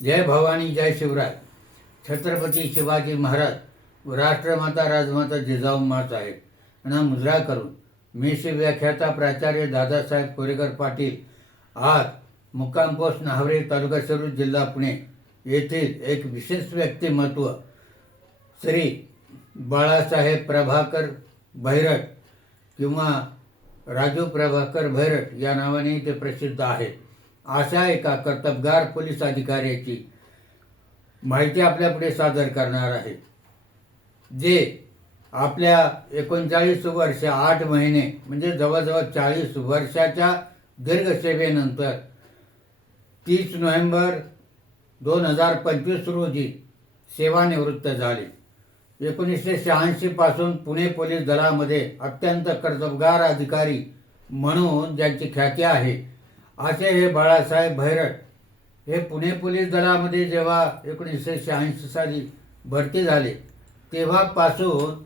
जय भवानी जय शिवराय. छत्रपती शिवाजी महाराज व राष्ट्रमाता राजमाता जिजाऊ माँ साहेब यांना मुजरा करून मी श्री व्याख्याता प्राचार्य दादासाहेब कोरेकर पाटील आज मुक्काम पोस्ट नाहवरे तालुका शिरूर जिल्हा पुणे येथील एक विशेष व्यक्तिमत्व श्री बाळासाहेब प्रभाकर भैरट किंवा राजू प्रभाकर भैरट या नावाने ते प्रसिद्ध आहेत. अशा एका कर्तबगार पोलीस अधिकाऱ्याची माहिती आपल्यापुढे सादर करणार आहे, जे आपल्या 39 वर्ष 8 महिने म्हणजे जवळजवळ 40 वर्षाच्या दीर्घ सेवेनंतर 30 नोव्हेंबर 2025 रोजी सेवानिवृत्त झाले. 1986 पासून पुणे पोलीस दलामध्ये अत्यंत कर्तबगार अधिकारी म्हणून ज्यांची ख्याती आहे असे हे बाळासाहेब भैरट हे पुणे पोलीस दलामध्ये जेव्हा 1986 साली भरती झाले तेव्हापासून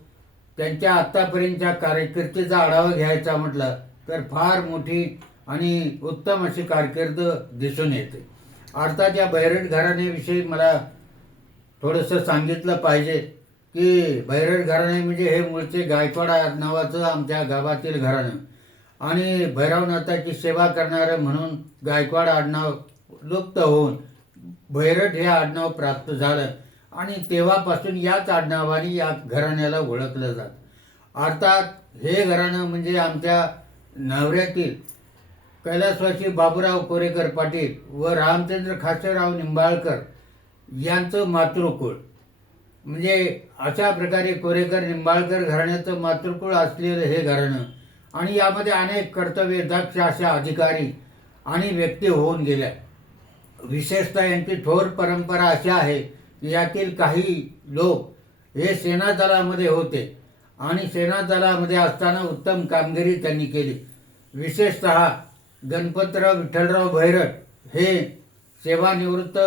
त्यांच्या आत्तापर्यंतच्या कारकिर्दीचा आढावा घ्यायचा म्हटलं तर फार मोठी आणि उत्तम अशी कारकीर्द दिसून येते. अर्थात या भैरट घराण्याविषयी मला थोडंसं सांगितलं पाहिजे की भैरट घराणे म्हणजे हे मूळचे गायकवाड नावाचं आमच्या गावातील घराणं आणि भैरवनाथाची सेवा करणारं म्हणून गायकवाड आडनाव लुप्त होऊन भैरट हे आडनाव प्राप्त झालं आणि तेव्हापासून याच आडनावाने या घराण्याला ओळखलं जातं. अर्थात हे घराणं म्हणजे आमच्या नवऱ्यातील कैलासवासी बाबूराव कोरेकर पाटील व रामचंद्र खासेराव निंबाळकर यांचं मातृकुळ, म्हणजे अशा प्रकारे कोरेकर निंबाळकर घराण्याचं मातृकुळ असलेलं हे घराणं आणि यामध्ये अनेक कर्तव्य दक्ष अशा अधिकारी आणि व्यक्ती होऊन गेल्या. विशेषतः यांची थोर परंपरा अशी आहे की यातील काही लोक हे सेना दलामध्ये होते आणि सेना दलामध्ये असताना उत्तम कामगिरी त्यांनी केली. विशेषतः गणपतराव विठ्ठलराव भैरट हे सेवानिवृत्त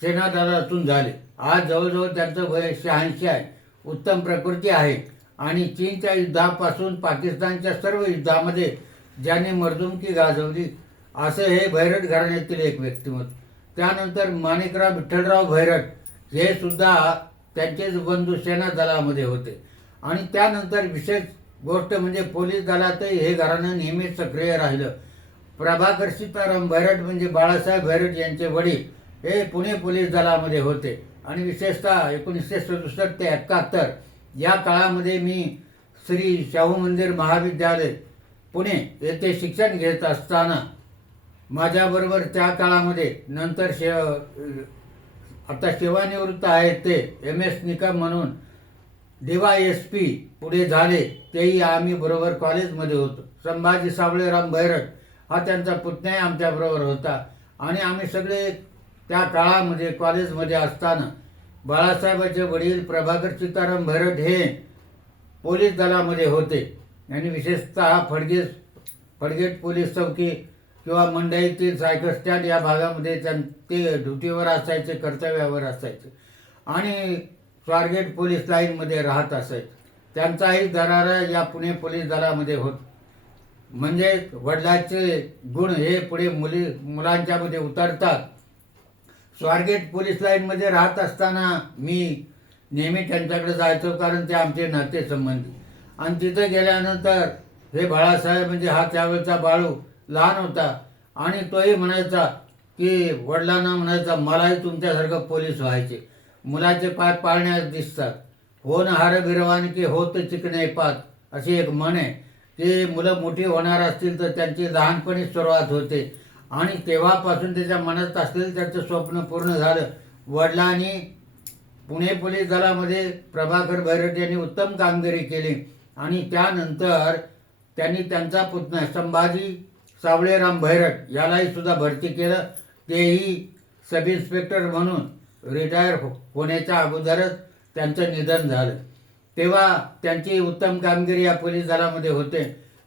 सेना दलातून झाले. आज जवळजवळ त्यांचं वय 86 आहे. उत्तम प्रकृती आहे आणि चीनच्या युद्धापासून पाकिस्तानच्या सर्व युद्धामध्ये ज्यांनी मर्दुमकी गाजवली असं हे भैरट घराण्यातील एक व्यक्तिमत्व. त्यानंतर माणिकराव विठ्ठलराव भैरट हे सुद्धा त्यांचेच बंधू सेना दलामध्ये होते आणि त्यानंतर विशेष गोष्ट म्हणजे पोलीस दलातही हे घराणं नेहमीच सक्रिय राहिलं. प्रभाकर सीताराम भैरट म्हणजे बाळासाहेब भैरट यांचे वडील हे पुणे पोलीस दलामध्ये होते आणि विशेषतः 1967 ते 71 या काळामध्ये मी श्री शाहू मंदिर महाविद्यालय पुणे येथे शिक्षण घेत असताना माझ्याबरोबर त्या काळामध्ये नंतर आता सेवानिवृत्त आहेत ते MS निकम म्हणून DYSP पुढे झाले, तेही आम्ही बरोबर कॉलेजमध्ये होतो. संभाजी सावळेराम भैरट हा त्यांचा पुतण्या आमच्याबरोबर होता आणि आम्ही सगळे त्या काळामध्ये कॉलेजमध्ये असताना बाळासाहेबांचे वडील प्रभाकर सीताराम भैरट हे पोलीस दलामध्ये होते आणि विशेषतः फडगेट पोलीस चौकी किंवा मंडईतील सायकल स्टँड या भागामध्ये ते ड्युटीवर असायचे, कर्तव्यावर असायचे आणि स्वारगेट पोलीस लाईनमध्ये राहत असायचे. त्यांचाही दरारा या पुणे पोलीस दलामध्ये होत. म्हणजे वडिलांचे गुण हे पुढे मुलांच्यामध्ये उतरतात. स्वारगेट पोलीस लाईनमध्ये राहत असताना मी नेहमी त्यांच्याकडे जायचो कारण ते आमचे नातेसंबंधी आणि तिथं गेल्यानंतर हे बाळासाहेब म्हणजे हा त्यावेळचा बाळू लहान होता आणि तोही म्हणायचा की वडिलांना म्हणायचा मलाही तुमच्यासारखं पोलीस व्हायचे, मुलाचे पाय पाळण्यास दिसतात, हो न हार बिरवान की होत चिकणे पात अशी एक म्हण आहे. ते मुलं मोठी होणार असतील तर त्यांची लहानपणी सुरुवात होते आणि तेव्हापासून त्याच्या मनात असलेलं त्याचं स्वप्न पूर्ण झालं. वडिलांनी पुणे पोलीस दलामध्ये प्रभाकर भैरट यांनी उत्तम कामगिरी केली आणि त्यानंतर त्यांनी त्यांचा पुतण्या संभाजी सावळेराम भैरट यालाही सुद्धा भरती केलं. तेही सब इन्स्पेक्टर म्हणून रिटायर होण्याच्या अगोदरच त्यांचं निधन झालं. तेव्हा त्यांची उत्तम कामगिरी या पोलीस दलामध्ये होते.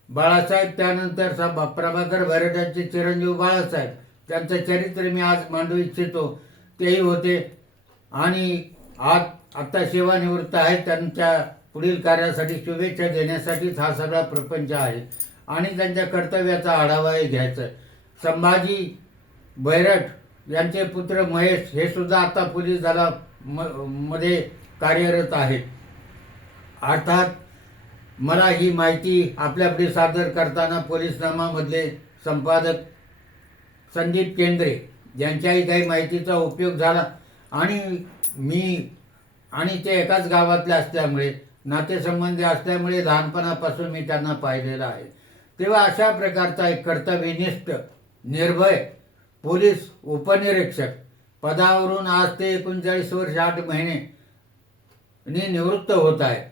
बाळासाहेब त्यानंतर प्रभाकर भैरटांचे चिरंजीव बाळासाहेब त्यांचं चरित्र मी आज मांडू इच्छितो तेही होते आणि आज आत्ता सेवानिवृत्त आहेत. त्यांच्या पुढील कार्यासाठी शुभेच्छा देण्यासाठीच हा सगळा प्रपंच आहे आणि त्यांच्या कर्तव्याचा आढावाही घ्यायचा आहे. संभाजी भैरट यांचे पुत्र महेश हे सुद्धा आता पोलीस मध्ये कार्यरत आहेत. अर्थात मला ही माहिती आपल्यापुढे सादर करताना पोलीसनामामधले संपादक संदीप केंद्रे यांच्याही काही माहितीचा उपयोग झाला आणि ते एकाच गावातले असल्यामुळे, नातेसंबंधी असल्यामुळे लहानपणापासून मी त्यांना पाहिलेलं आहे. तेव्हा अशा प्रकारचा एक कर्तव्यनिष्ठ निर्भय पोलीस उपनिरीक्षक पदावरून आज ते 39 वर्ष 8 महिने निवृत्त होत आहे.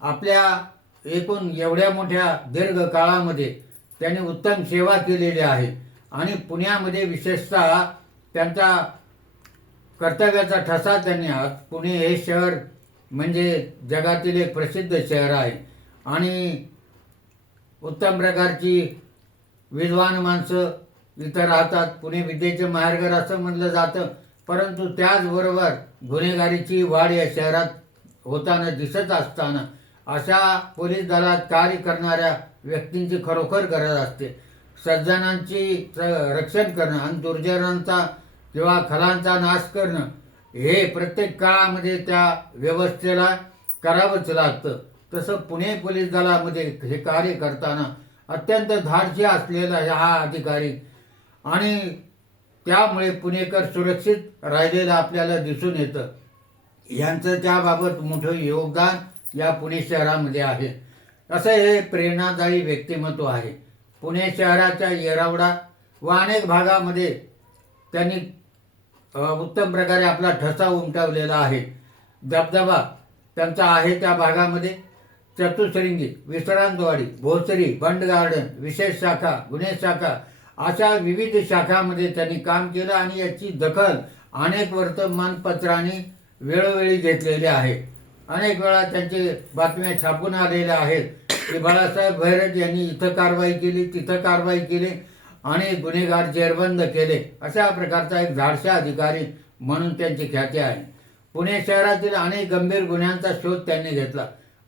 आपल्या एकूण एवढ्या मोठ्या दीर्घ काळामध्ये त्यांनी उत्तम सेवा केलेली आहे आणि पुण्यामध्ये विशेषतः त्यांचा कर्तव्याचा ठसा त्यांनी आज पुणे हे शहर म्हणजे जगातील एक प्रसिद्ध शहर आहे आणि उत्तम प्रकारची विद्वान माणसं इथं राहतात. पुणे विद्येचे माहेरघर असं म्हणलं जातं. परंतु त्याचबरोबर गुन्हेगारीची वाढ या शहरात होताना दिसत असताना अशा पोलीस दलात कार्य करणाऱ्या व्यक्तींची खरोखर गरज असते. सज्जनांची रक्षण करणं आणि दुर्जनांचा किंवा खलांचा नाश करणं हे प्रत्येक काळामध्ये त्या व्यवस्थेला करावंच लागतं. तसं पुणे पोलीस दलामध्ये हे कार्य करताना अत्यंत धाडसी असलेला हा अधिकारी आणि त्यामुळे पुणेकर सुरक्षित राहिलेलं आपल्याला दिसून येतं. यांचं त्याबाबत मोठं योगदान या पुणे शहरामध्ये आहे. असं हे प्रेरणादायी व्यक्तिमत्व आहे. पुणे शहराच्या येरवडा व अनेक भागामध्ये त्यांनी उत्तम प्रकारे आपला ठसा उमटवलेला आहे. दबदबा त्यांचा आहे त्या भागामध्ये. चतुश्रृंगी, विश्रांतवाडी, भोसरी, बंड गार्डन, विशेष शाखा, गुन्हे शाखा अशा विविध शाखांमध्ये त्यांनी काम केलं आणि याची दखल अनेक वर्तमानपत्रांनी वेळोवेळी घेतलेली आहे. अनेक वेळा त्यांचे बातम्या छापून आलेल्या आहेत की बाळासाहेब भैरट यांनी इथं कारवाई केली, तिथं कारवाई केली आणि गुन्हेगार जेरबंद केले. अशा प्रकारचा एक धाडसा अधिकारी म्हणून त्यांची ख्याती आहे. पुणे शहरातील अनेक गंभीर गुन्ह्यांचा शोध त्यांनी घेतला.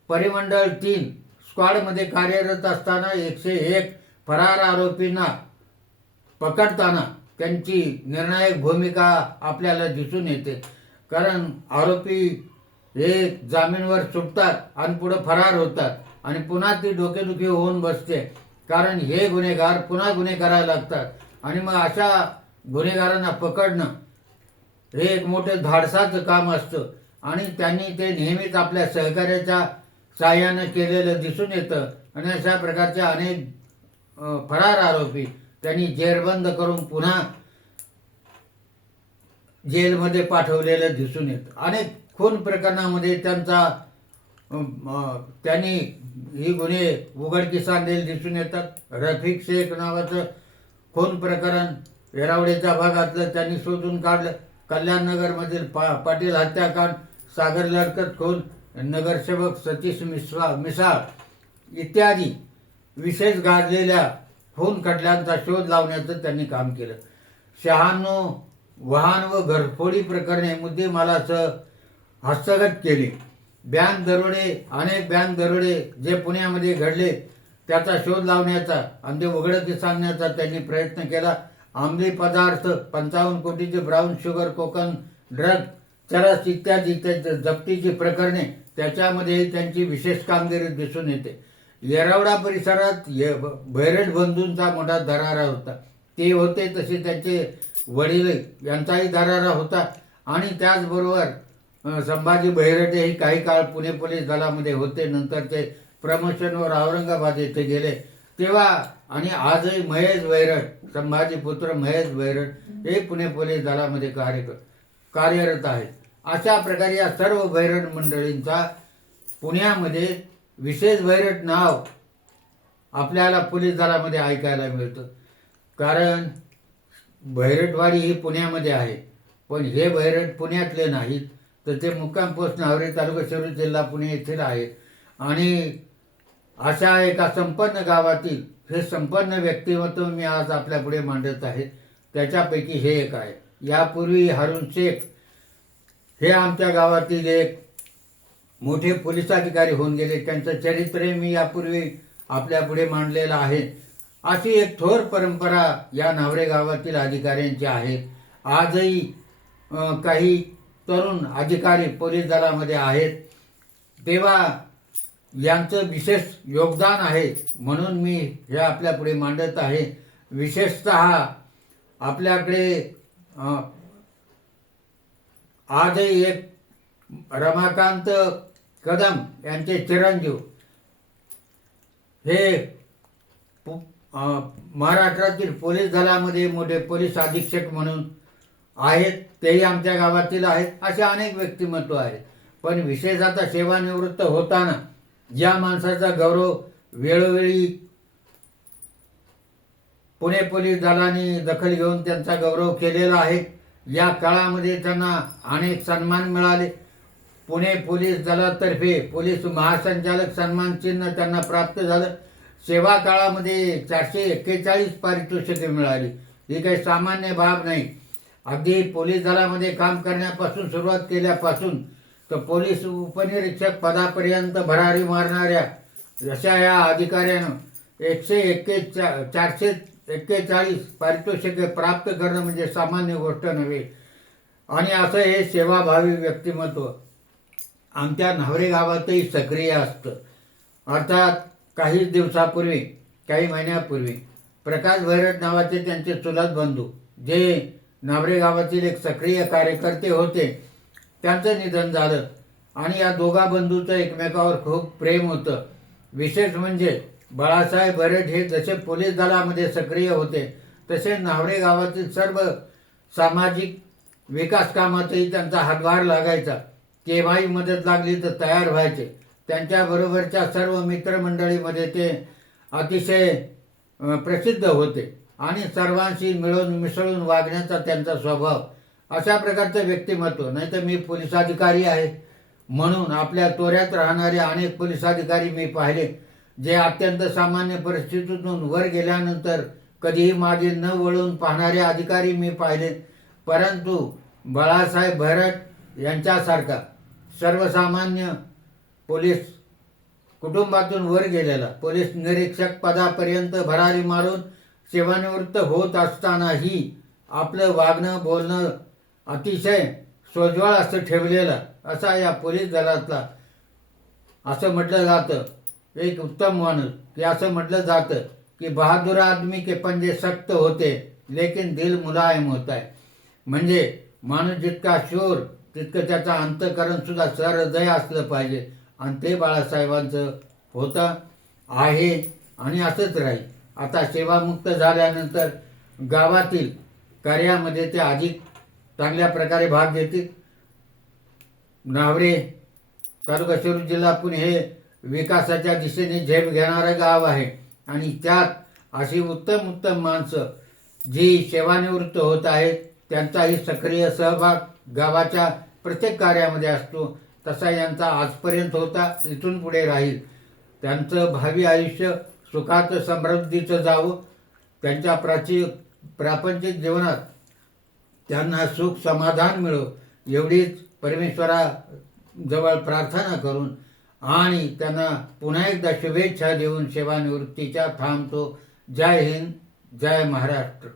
परिमंडळ 3 स्क्वॉडमध्ये कार्यरत असताना 101 फरार आरोपींना पकडताना त्यांची निर्णायक भूमिका आपल्याला दिसून येते. कारण आरोपी हे जामीनवर सुटतात आणि पुढे फरार होतात आणि पुन्हा ती डोकेदुखी होऊन बसते. कारण हे गुन्हेगार पुन्हा गुन्हे करायला लागतात आणि मग अशा गुन्हेगारांना पकडणं हे एक मोठं धाडसाचं काम असतं आणि त्यांनी ते नेहमीच आपल्या सहकार्याच्या साह्यानं केलेलं दिसून येतं. आणि अशा प्रकारचे अनेक फरार आरोपी त्यांनी जेरबंद करून पुन्हा जेलमध्ये पाठवलेलं दिसून येतं. अनेक खून प्रकरणामध्ये त्यांनी ही गुन्हे उघडकीस आणलेले दिसून येतात. रफिक शेख नावाचं खून प्रकरण येरवड्याच्या भागातलं त्यांनी शोधून काढलं. कल्याणनगरमधील पाटील हत्याकांड, सागर लडकत खून, नगरसेवक सतीश मिसाळ इत्यादी विशेष गाजलेल्या खून खटल्यांचा शोध लावण्याचं त्यांनी काम केलं. 96 वाहन व घरफोडी प्रकरणे मुद्देमालासह हस्तगत केली. अनेक बँक दरोडे जे पुण्यामध्ये घडले त्याचा शोध लावण्याचा आणि ते उघडकीस आणण्याचा त्यांनी प्रयत्न केला. अंमली पदार्थ 55 कोटीचे ब्राऊन शुगर, कोकन ड्रग, चरस इत्यादी जप्तीची प्रकरणे त्याच्यामध्ये त्यांची विशेष कामगिरी दिसून येते. येरवडा परिसरात भैरट बंधूंचा मोठा दरारा होता. ते होते तसे त्यांचे वडील यांचाही दरारा होता आणि त्याचबरोबर संभाजी भैरट हे काही काळ पुणे पोलीस दलामध्ये होते. नंतर ते प्रमोशनवर औरंगाबाद येथे गेले तेव्हा आणि आजही महेश भैरट, संभाजी पुत्र महेश भैरट हे पुणे पोलीस दलामध्ये कार्यरत आहेत. अशा प्रकारे या सर्व भैरट मंडळींचा पुण्यामध्ये विशेष भैरट नाव आपल्याला पोलीस दलामध्ये ऐकायला मिळतं. कारण भैरटवाडी ही पुण्यामध्ये आहे, पण हे भैरट पुण्यातले नाहीत, तर ते मुक्काम पोस्ट नावरे, तालुका शिरूर, जिल्हा पुणे येथील आहेत. आणि अशा एका संपन्न गावातील हे संपन्न व्यक्तिमत्व मी आज आपल्या पुढे मांडत आहे. त्याच्यापैकी हे एक आहे. यापूर्वी हारून शेख हे आमच्या गावातील एक मोठे पोलीस अधिकारी होऊन गेले. त्यांचं चरित्र मी यापूर्वी आपल्या पुढे मांडलेलं आहे. अशी एक थोर परंपरा या नावरे गावातील अधिकाऱ्यांची आहे आजही काही तरुण अधिकारी पोलीस दलामध्ये आहेत, तेव्हा यांचं विशेष योगदान आहे म्हणून मी हे आपल्यापुढे मांडत आहे. विशेषतः आपल्याकडे आजही एक रमाकांत कदम यांचे चिरंजीव हे महाराष्ट्रातील पोलीस दलामध्ये मोठे पोलीस अधीक्षक म्हणून आहेत, तेही आमच्या गावातील आहेत. असे अनेक व्यक्तिमत्व आहेत. पण विशेष आता सेवानिवृत्त होताना ज्या माणसाचा गौरव वेळोवेळी पुणे पोलीस दलाने दखल घेऊन त्यांचा गौरव केलेला आहे. या काळामध्ये त्यांना अनेक सन्मान मिळाले. पुणे पोलीस दलातर्फे पोलीस महासंचालक सन्मान चिन्ह त्यांना प्राप्त झालं. सेवा काळामध्ये 441 पारितोषिके मिळाली. ही काही सामान्य बाब नाही. अगदी पोलीस दलामध्ये काम करण्यापासून सुरुवात केल्यापासून तर पोलीस उपनिरीक्षक पदापर्यंत भरारी मारणाऱ्या अशा या अधिकाऱ्यानं 441 पारितोषिके प्राप्त करणं म्हणजे सामान्य गोष्ट नव्हे. आणि असं हे सेवाभावी व्यक्तिमत्व आमच्या न्हावरे गावातही सक्रिय असतं. अर्थात काही दिवसापूर्वी, काही महिन्यापूर्वी प्रकाश भैरट नावाचे त्यांचे चुलत बंधू, जे न्हावरे गावातील एक सक्रिय कार्यकर्ते होते, त्यांचं निधन झालं. आणि या दोघा बंधूचं एकमेकावर खूप प्रेम होतं. विशेष म्हणजे बाळासाहेब भैरट हे जसे पोलीस दलामध्ये सक्रिय होते, तसे न्हावरे गावातील सर्व सामाजिक विकास कामातही त्यांचा हातभार लागायचा. केव्हाही मदत लागली तर तयार व्हायचे. त्यांच्याबरोबरच्या सर्व मित्रमंडळीमध्ये ते अतिशय प्रसिद्ध होते आणि सर्वांशी मिळून मिसळून वागण्याचा त्यांचा स्वभाव. अशा प्रकारचं व्यक्तिमत्व. नाही तर मी पोलीस अधिकारी आहे म्हणून आपल्या तोऱ्यात राहणारे अनेक पोलीस अधिकारी मी पाहिले, जे अत्यंत सामान्य परिस्थितीतून वर गेल्यानंतर कधीही मागे न वळून पाहणारे अधिकारी मी पाहिले. परंतु बाळासाहेब भैरट यांच्यासारखा सर्वसामान्य पोलीस कुटुंबातून वर गेलेला, पोलीस निरीक्षक पदापर्यंत भरारी मारून सेवानिवृत्त होत असतानाही आपलं वागणं बोलणं अतिशय सोज्वळ असं ठेवलेलं असा या पोलीस दलातला असं म्हटलं जातं एक उत्तम माणूस, की असं म्हटलं जातं की बहादुर आदमी के पंजे सख्त होते लेकिन दिल मुलायम होता है. म्हणजे माणूस जितका शूर तितकं त्याचं अंतःकरण सुद्धा सहृदय असलं पाहिजे. आणि ते बाळासाहेबांचं होतं, आहे आणि असंच राहील. आता सेवामुक्त झाल्यानंतर गावातील कार्यामध्ये ते अधिक चांगल्या प्रकारे भाग घेतील. न्हावरे तालुका शिरूर जिल्हा पुणे हे विकासाच्या दिशेने झेप घेणारं गाव आहे. आणि त्यात अशी उत्तम उत्तम माणसं जी सेवानिवृत्त होत आहेत, त्यांचाही सक्रिय सहभाग गावाच्या प्रत्येक कार्यामध्ये असतो. तसा यांचा आजपर्यंत होता, इथून पुढे राहील. त्यांचं भावी आयुष्य सुखात समृद्धीचं जावं. त्यांच्या प्रापंचिक जीवनात त्यांना सुख समाधान मिळो एवढीच परमेश्वराजवळ प्रार्थना करून आणि त्यांना पुन्हा एकदा शुभेच्छा देऊन सेवानिवृत्तीच्या थांबतो. जय हिंद, जय महाराष्ट्र.